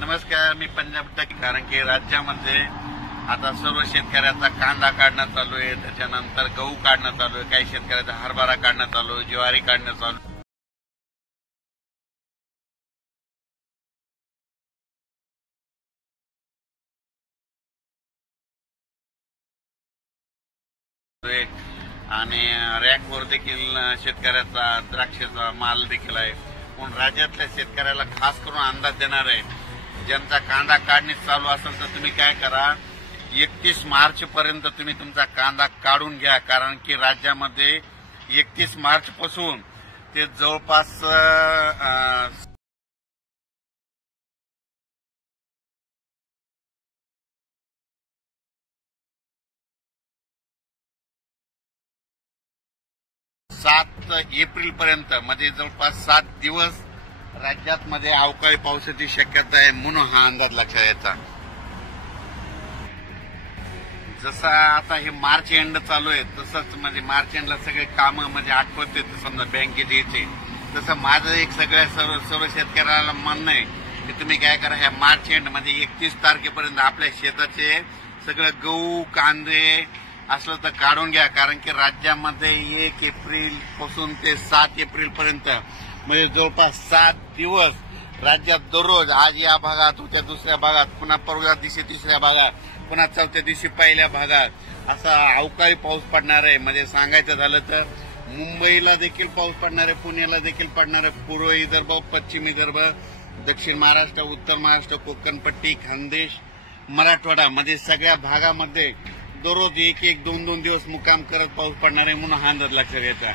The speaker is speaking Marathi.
नमस्कार, मी पंजाब तक. कारण की राज्यामध्ये आता सर्व शेतकऱ्याचा कांदा काढणं चालू आहे, त्याच्यानंतर गहू काढणं चालू आहे, काही शेतकऱ्याचा हरभरा काढणं चालू आहे, ज्वारी काढणं चालू आहे. आणि रॅकवर देखील शेतकऱ्याचा द्राक्षाचा माल देखील आहे. पण राज्यातल्या शेतकऱ्याला खास करून अंदाज देणार आहे. ज्यांचा कांदा काढणी चालू असेल तर तुम्ही काय करा, 31 मार्च पर्यंत तुम्ही तुमचा कांदा काढून घ्या. कारण की राज्यामध्ये 31 मार्च पासून ते जवळपास 7 एप्रिल पर्यंत म्हणजे जवळपास 7 दिवस राज्यात मध्ये अवकाळी पावसाची शक्यता आहे. म्हणून हा अंदाज लक्षात यायचा. जसा आता हे मार्च एंड चालू आहे तसंच म्हणजे मार्च एंडला सगळे कामं म्हणजे आठवते समजा बँकेचे यायचे, तसं माझं एक सर्व शेतकऱ्याला म्हणणं आहे की तुम्ही काय करा, ह्या मार्च एंड म्हणजे 31 तारखेपर्यंत आपल्या शेताचे सगळं गहू कांदे असलं तर काढून घ्या. कारण की राज्यामध्ये 1 एप्रिल पासून ते 7 एप्रिल पर्यंत म्हणजे जवळपास 7 दिवस राज्यात दररोज आज या भागात, उद्या दुसऱ्या भागात, पुन्हा परवा दिवशी तिसऱ्या भागात, पुन्हा चौथ्या दिवशी पहिल्या भागात असा अवकाळी पाऊस पडणार आहे. म्हणजे सांगायचं झालं तर मुंबईला देखील पाऊस पडणार आहे, पुण्याला देखील पडणार आहे, पूर्व विदर्भ, पश्चिम विदर्भ, दक्षिण महाराष्ट्र, उत्तर महाराष्ट्र, कोकणपट्टी, खानदेश, मराठवाडा म्हणजे सगळ्या भागामध्ये दररोज 1-1, 2-2 दिवस मुक्काम करत पाऊस पडणार आहे. म्हणून हा अंदाज लक्षात घ्यायचा.